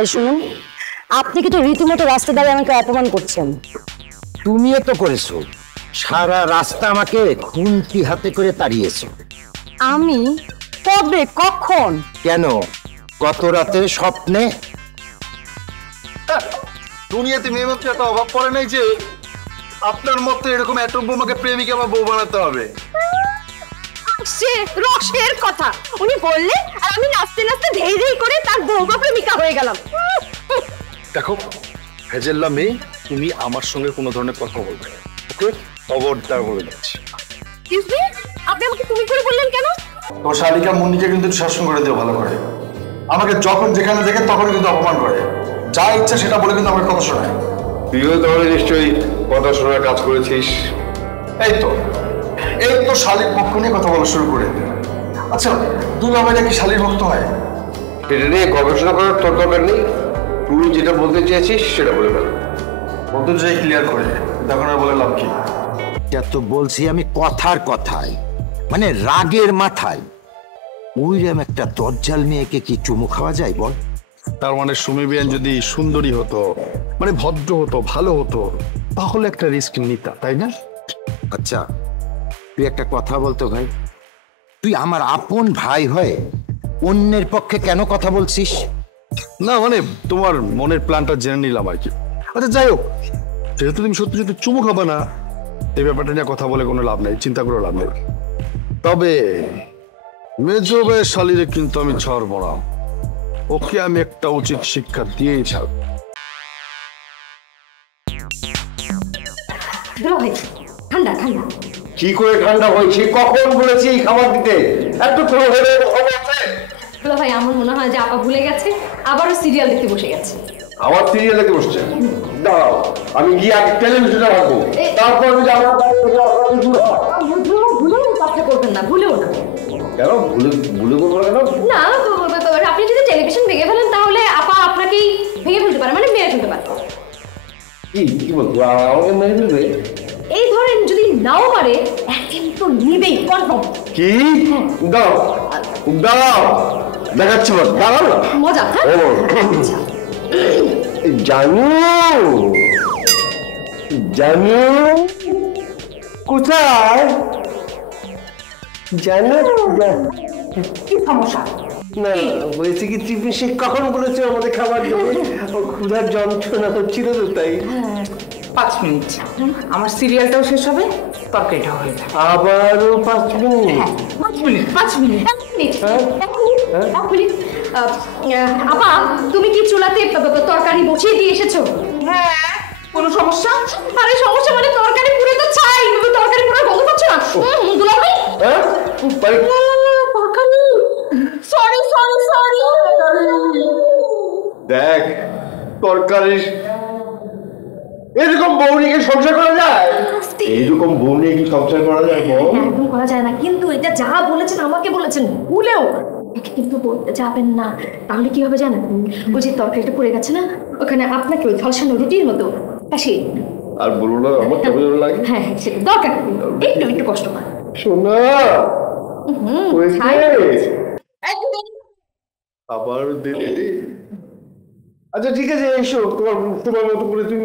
এই শুনুন, আপনি কিন্তু রীতিমতো রাস্তা দাঁড়িয়ে আমাকে অপমান করছেন। তুমিও তো করেছো, সারা রাস্তা আমাকে খুন্তি হাতে করে তাড়িয়েছো। আমি? কবে, কখন? কেন, গত রাতের স্বপ্নে? দুনিয়াতে মেয়ে মাত্র এত অভাব পড়ে নাই যে আপনার মতো এরকম এটম বোমাকে প্রেমিকা বা বউ বানাতে হবে। সে রসের কথা উনি বললেন, আর আমি নাচতে নাচতে ধেই ধেই করে তার বউ বা প্রেমিকা হয়ে গেলাম। দেখো হেজেল্লা মেয়ে, তুমি আমার সঙ্গে কোনো ধরনের কথা বলবে না, ওকে? খবরদার বলে দিচ্ছি। আপনি আমাকে তুমি করে বললেন কেন? তো শালিকা মুন্নিকে কিন্তু শাসন করে দিও ভালো করে। আমাকে যখন যেখানে দেখে তখন কিন্তু অপমান করে, যা ইচ্ছা সেটা বলে কিন্তু আমার কথা শোনায়। তুইও তাহলে নিশ্চয়ই কথা শোনার কাজ করেছিস। এই তো শালির পক্ষ নিয়ে কথা বলা শুরু করে। আচ্ছা, দুলাভাইরা কি শালির ভক্ত হয়? এটা নিয়ে গবেষণা করার তোর দরকার নেই, তুই যেটা বলতে চেয়েছিস সেটা বলে ফেল। বলতে চাই ক্লিয়ার করে, তখন আর বলে লাভ কি? এটা তো বলছি আমি কথার কথায়, মানে রাগের মাথায়। ওইরকম একটা দজ্জাল মেয়েকে কি চুমু খাওয়া যায় বল? তার মানে সুমি বিয়ান যদি সুন্দরী হতো, মানে ভদ্র হতো, ভালো হতো, তাহলে একটা রিস্ক নিতা, তাই না? আচ্ছা, তুই একটা কথা বলতো ভাই, তুই আমার আপন ভাই হয়ে অন্যের পক্ষে কেন কথা বলছিস? না মানে তোমার মনের প্ল্যানটা জেনে নিলাম আর কি। আচ্ছা যাই হোক, যেহেতু তুমি সত্যি সত্যি চুমু খাবে না, এই ব্যাপারটা নিয়ে কথা বলে কোনো লাভ নেই, চিন্তা করে লাভ নেই। তবে মেজো ভাইয়ের শালিরে কিন্তু আমি ছাড়ব না, ওকে আমি একটা উচিত শিক্ষা দিয়েই ছাড়ব। ঠান্ডা ঠান্ডা। কি করে ঠান্ডা হয়েছে? কখন বলেছি এই খাবার দিতে? এত ভাই আমার মনে হয় যে আপা ভুলে গেছে, আবারও সিরিয়াল দেখতে বসে গেছে। আমার সিরিয়াল দেখে বসছে? দাঁড়াও, আমি গিয়ে আগে টেলিভিশনে রাখবো, তারপর আমি যাবো। ভুলেও কাজটা করবেন না, ভুলেও না। কেন ভুলে করবো কেন? না, আপনি যদি টেলিভিশন ভেঙে ফেলেন তাহলে আপা আপনাকেই ভেঙে ফেলতে পারে, মানে মেরে ফেলতে পারে। কি বলবো, আমাকে মেরে ফেলবে? এই ধরেন যদি নাও পারে একদিন তো নিবেই, কনফার্ম। কি? দাঁড়াও দাঁড়াও, দেখাচ্ছি, দাঁড়াও না। মজা। জানু জানু কোথায়? জানো কি সমস্যা? না, বলেছি কি টিফিন সে কখন বলেছে আমাদের খাবার দেবে? ও ক্ষুধার যন্ত্রণা হচ্ছিল তো তাই। 5 মিনিট, আমার সিরিয়ালটাও শেষ হবে, তরকারিটাও হয়ে যাবে। আবারও 5 মিনিট? 5 মিনিট। আপা তুমি কি চুলাতে তরকারি বসিয়ে দিয়ে এসেছো? হ্যাঁ, কোনো সমস্যা? আরে সমস্যা মানে তরকারি পুরো তো ছাই, তরকারি পুরো গন্ধ পাচ্ছ না? দুলাভাই হ্যাঁ, তরকারি, সরি। দেখ তরকারি, এরকম বউ নিয়ে সংসার করা যায়? এইরকম বউ নিয়ে কি সংসার করা যায়? একদম করা যায় না, কিন্তু এটা যা বলেছেন আমাকে বলেছেন, ভুলেও একে কিন্তু বলতে যাবেন না, তাহলে কি হবে জানেন? ওই যে তরকারিটা পড়ে গেছে না, ওখানে আপনাকে ওই ঝলসানো রুটির মতো কাশি। আর বলুন না, আমার কেমন লাগে। হ্যাঁ সেটা দরকার, একটু কষ্ট হয়। শোনা আবার দিদি। আচ্ছা ঠিক আছে, এসো, তোমার মতো করে তুমি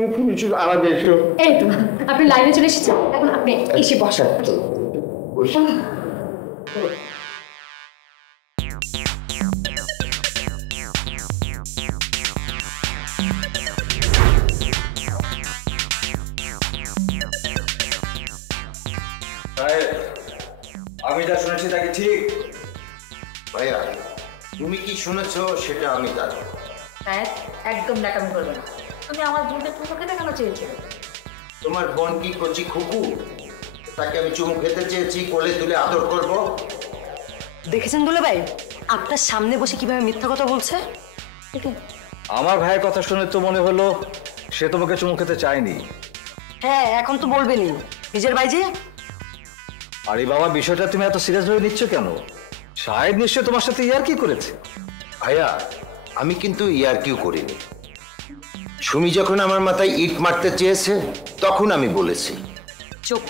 আরামে এসো। এই তো আপনি লাইনে চলে এসেছেন, এখন আপনি এসে বসেন। আমি যা শুনেছি তা কি ঠিক? ভাইয়া তুমি কি শুনেছো সেটা আমি জানি। হ্যাঁ, একদম ন্যাকামি করবে না। তুমি আমার বোনকে চুমু খেতে কেন চেয়েছিলে? তোমার বোন কি কচি খুকু? তাকে আমি চুমু খেতে চেয়েছি, কোলে তুলে আদর করব। দেখেছেন দুলাভাই আপনার সামনে বসে কিভাবে মিথ্যা কথা বলছে? আমার ভাইয়ের কথা শুনে তো মনে হলো সে তোমাকে চুমু খেতে চায়নি। হ্যাঁ এখন তো বলবেনই, নিজের ভাই যে। আরে বাবা, বিষয়টা তুমি এত সিরিয়াস ভাবে নিচ্ছ কেন? শাহেদ নিশ্চয় তোমার সাথে ইয়ার্কি করেছে। ভাইয়া আমি কিন্তু ইয়ার্কিও করিনি। সুমি যখন আমার মাথায় ইট মারতে চেয়েছে তখন আমি বলেছি। চুপ,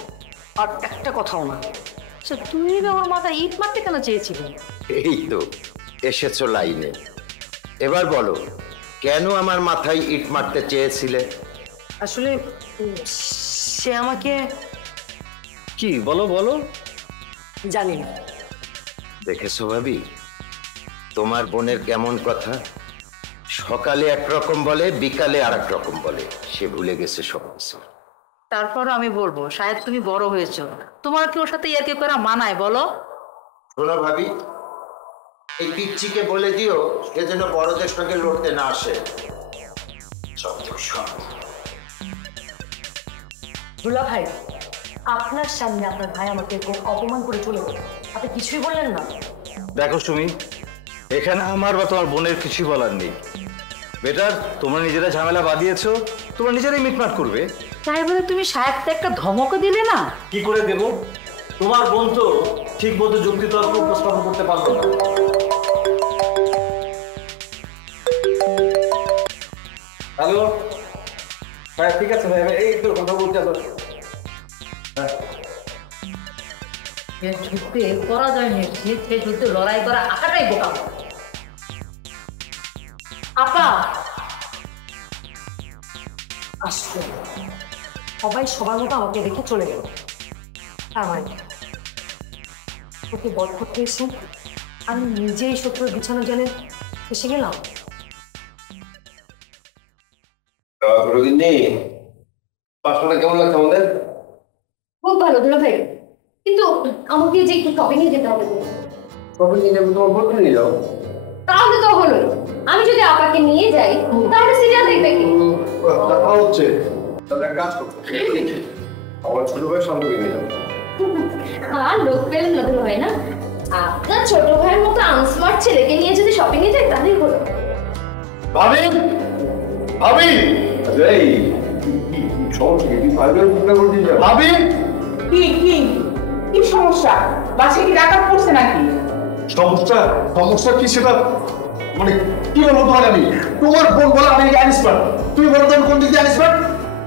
আর একটা কথাও না। তুমি আমার মাথায় ইট মারতে কেন চেয়েছিলে? এই তো এসেছো লাইনে। এবার বলো কেন আমার মাথায় ইট মারতে চেয়েছিলে? আসলে সে আমাকে কি বলো বলো। জানি না। দেখেছো ভাবি, তোমার বোনের কেমন কথা, সকালে একরকম বলে, বিকালে আর এক রকম বলে। সে ভুলে গেছে সব কিছু। তারপরও আমি বলবো, শায়দ তুমি বড় হয়েছো, তোমার কি ওর সাথে ইয়ার্কি করা মানায় বলো? শোনো ভাবি, এই পিচ্চিকে বলে দিও সে যেন বড়দের সঙ্গে লড়তে না আসে। দুলা ভাই, আপনার সামনে আপনার ভাই আমাকে খুব অপমান করে চলে গেল, আপনি কিছুই বললেন না। দেখো সুমি, এখানে আমার বা তোমার বোনের কিছু বলার নেই। বেটার তোমরা নিজেরা ঝামেলা বাঁধিয়েছো, তোমরা নিজেরাই মিটমাট করবে। তাই বলে তুমি শায়দকে একটা ধমকও দিলে না? কি করে দেব? তোমার বোন তো ঠিক মতো যুক্তি তর্ক উপস্থাপন করতে পারলো না। হ্যালো, হ্যাঁ ঠিক আছে ভাই, এই তো কথা বলতে হবে। যে যুদ্ধে পরাজয় নিয়েছি, সে যুদ্ধে লড়াই করা আঁকাটাই বোকা। আপা আসলে সবাই সবার মতো আমাকে রেখে চলে গেল। তার মানে ওকে বধ করতে এসে আমি নিজেই শত্রুর বিছানা জেনে এসে গেলাম। পাঁচটা কেমন লাগছে আমাদের? খুব ভালো দুলা ভাই, কিন্তু আমাকে যে একটু শপিং এ যেতে হবে। শপিং এ তোমার বোনকে নিয়ে যাও। তাহলে তো হলো, আমি যদি আপাকে নিয়ে যাই তাহলে সিরিয়াল দেখবে কি? দেখা হচ্ছে, তাহলে এক কাজ করতে আমার ছোট ভাই শান্তকে নিয়ে যাও। আর লোক পেলেন না দুলা ভাই না, আপনার ছোট ভাইয়ের মতো আনস্মার্ট ছেলেকে নিয়ে যদি শপিং এ যাই তাহলেই হলো। ভাবি ভাবি এই সমস্যা কি? ভাবি কি কি কি সমস্যা? বাসায় কি ডাকাত পড়ছে নাকি? সমস্যা সমস্যা কি সেটা মানে কি বলবো তোমার? আমি তোমার বোন বলে আমি আনস্মার্ট, তুমি বলো তো আমি কোন দিক দিয়ে আনস্মার্ট?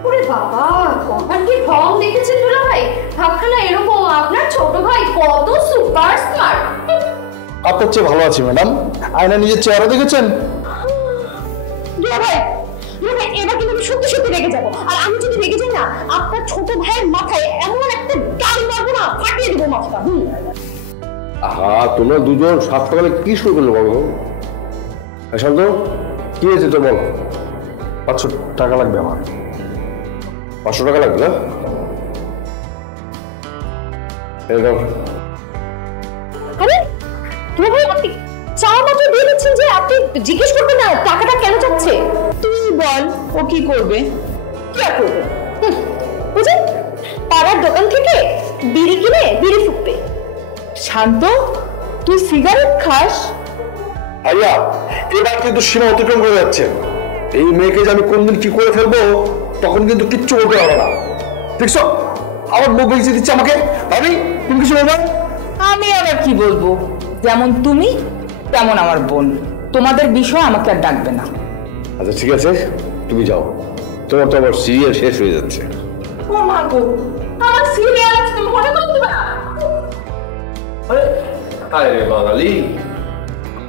ওরে বাবা, কথার কি ঢং দেখেছেন দুলা ভাই? ভাবখানা এরকম, আপনার ছোট ভাই কত সুপার স্মার্ট। আপনার চেয়ে ভালো আছি ম্যাডাম। আয়না নিজের চেহারা দেখেছেন? দুলা ভাই, এবার কিন্তু আমি সত্যি সত্যি রেগে যাবো, আর আমি যদি রেগে যাই না আপনার ছোট ভাইয়ের মাথায় এমন একটা গাল মারবো না, ফাটিয়ে দেবো মাথাটা। আহা, তোমরা দুজন সাত সকালে কি শুরু করলো বলো? শান্ত, কি হয়েছে তো বলো। 500 টাকা লাগবে আমার। 500 টাকা লাগবে না? এই দাও। আরে দুলা ভাই, আপনি চা মাত্র দিয়ে দিচ্ছেন যে আপনি জিজ্ঞেস করবেন না টাকাটা কেন চাচ্ছে? তুই বল ও কি করবে? কি আর করবে? বুঝেন, পাড়ার দোকান থেকে বিড়ি কিনে বিড়ি ফুঁকবে। শান্ত, তুই সিগারেট খাস? ভাইয়া, এবার কিন্তু সীমা অতিক্রম করে যাচ্ছে। এই মেয়েকে যে আমি কোনদিন কি করে ফেলবো তখন কিন্তু কিচ্ছু বলতে পারবো না। দেখছো আমার মুখ বেঁচে দিচ্ছে আমাকে। ভাবি তুমি কিছু বলবে? আমি আবার কি বলবো? যেমন তুমি তেমন আমার বোন, তোমাদের বিষয় আমাকে আর ডাকবে না। আচ্ছা ঠিক আছে, তুমি যাও, তোমার তো আবার সিরিয়াল শেষ হয়ে যাচ্ছে। ও মা গো, আমার সিরিয়াল আছে, তুমি মনে করতে পারো? আরে বাঙালি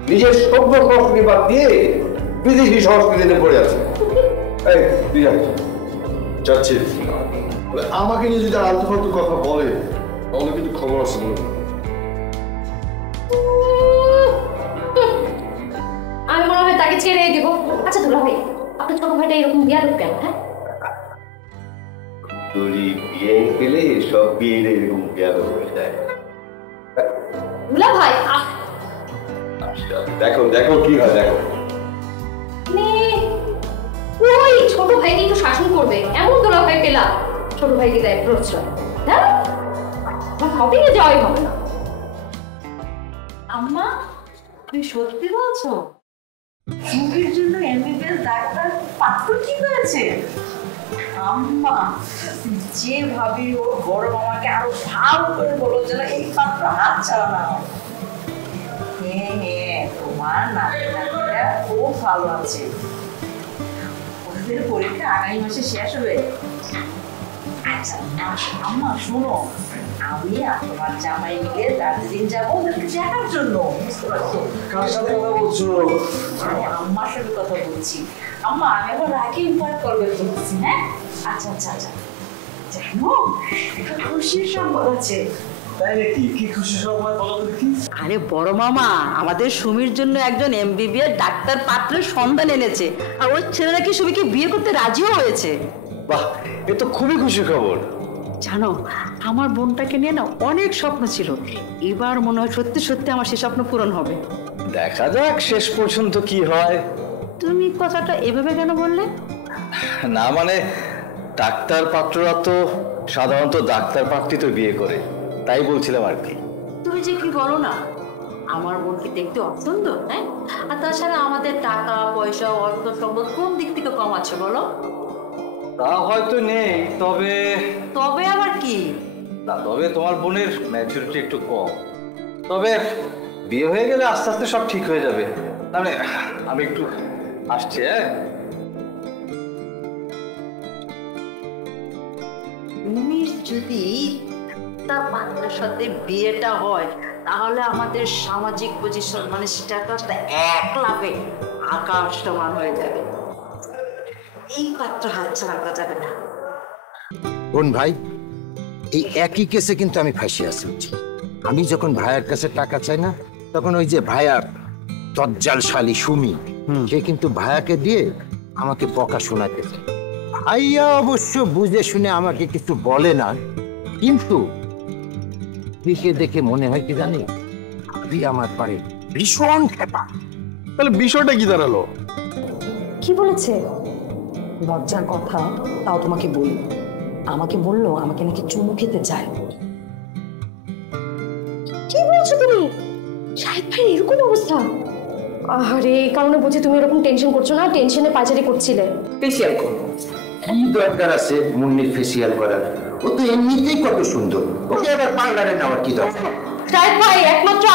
নিজের সভ্য সংস্কৃতি বাদ দিয়ে বিদেশি সংস্কৃতিতে পড়ে আছে। এই তুই যাচ্ছিস? আমাকে নিয়ে যদি আলতু ফালতু কথা বলে তাহলে কিন্তু খবর আছে। আমি মনে হয় তাকে ছেড়ে দেবো। আচ্ছা দুলা ভাই, আপনার ছোট ভাইটা এরকম বিয়ার কেন? হ্যাঁ, তুই বিয়ে পেলে সব বিয়ে এরকম বিয়ার হয়ে যায়। দুলা ভাই দেখো দেখো কি হয়, দেখো ওই ছোট ভাইকে একটু শাসন করবে এমন দুলা ভাই পেলাম, ছোট ভাইকে দেয় প্রশ্রয়। হ্যাঁ, শপিং এ যাওয়াই হবে না। আম্মা, তুই সত্যি বলছো? মুখের জন্য এমবিবিএস ডাক্তার পাথর ঠিক হয়েছে? আম্মা, যে ভাবি ওর বড় মামাকে আরো ভালো করে বলো যেন এই পাত্র হাত ছাড়া না হয়। হ্যাঁ হ্যাঁ, তোমার নাতি নাতিরা খুব ভালো আছে। ওদের পরীক্ষা আগামী মাসে শেষ হবে। আচ্ছা আম্মা শোনো, আমি আর তোমার জামাই মিলে দার্জিলিং যাবো ওদেরকে দেখার জন্য, বুঝতে পারছো? কার সাথে কথা বলছো? আরে আম্মার সাথে কথা বলছি। আম্মা আমি আবার রাগে ইনফর্ম করবে বলছি। হ্যাঁ, আচ্ছা আচ্ছা আচ্ছা, জানো একটা খুশির সংবাদ আছে। তাই নাকি? কি খুশি সময় বলো তো কি? আরে বড় মামা আমাদের সুমির জন্য একজন এমবিবিএস ডাক্তার পাত্রের সন্ধান এনেছে, আর ওই ছেলে নাকি সুমিকে বিয়ে করতে রাজিও হয়েছে। বাহ, এ তো খুবই খুশির খবর। জানো আমার বোনটাকে নিয়ে না অনেক স্বপ্ন ছিল, এবার মনে হয় সত্যি সত্যি আমার সে স্বপ্ন পূরণ হবে। দেখা যাক শেষ পর্যন্ত কি হয়। তুমি কথাটা এভাবে কেন বললে? না মানে, ডাক্তার পাত্ররা তো সাধারণত ডাক্তার পাত্রী তো বিয়ে করে, তাই বলছিলাম আর কি। তুমি যে কি বলো না, আমার বোনকে দেখতে অসুন্দর, হ্যাঁ? আর তাছাড়া আমাদের টাকা পয়সা অর্থ সম্পদ কোন দিক থেকে কম আছে বলো? তা হয়তো নেই, তবে তবে আবার কি? তবে তোমার বোনের ম্যাচুরিটি একটু কম। তবে বিয়ে হয়ে গেলে আস্তে আস্তে সব ঠিক হয়ে যাবে। তাহলে আমি একটু আসছি। হ্যাঁ, উনির যদি তার পাত্রের সাথে বিয়েটা হয় তাহলে আমাদের সামাজিক পজিশন মানে স্ট্যাটাসটা এক লাফে আকাশ সমান হয়ে যাবে। এই পাত্র হাতছাড়া করা যাবে না। কোন ভাই, এই একই কেসে কিন্তু আমি ফাঁসি আছি। আমি যখন ভাইয়ার কাছে টাকা চাই না, তখন ওই যে ভাইয়ার দজ্জাল শালী সুমি, সে কিন্তু ভাইয়াকে দিয়ে আমাকে বকা শোনাতে চায়। ভাইয়া অবশ্য বুঝে শুনে আমাকে কিছু বলে না, কিন্তু দিকে দেখে মনে হয় কি জানি, আমি আমার পারে ভীষণ খেপা। তাহলে বিষয়টা কি দাঁড়ালো? কি বলেছে? লজ্জার কথা, তাও তোমাকে বলি। আমাকে বললো আমাকে নাকি চুমু খেতে চায়। কি বলছো তুমি? শাহিদ ভাই এরকম অবস্থা? আরে এই কারণে বুঝি তুমি এরকম টেনশন করছো না? টেনশনে পাচারি করছিলে। ফেসিয়াল করবো। কি দরকার আছে মুন্নির ফেসিয়াল করার? ও তো এমনিতেই কত সুন্দর, ওকে আবার পার্লারে নেওয়ার কি দরকার? শাহিদ ভাই একমাত্র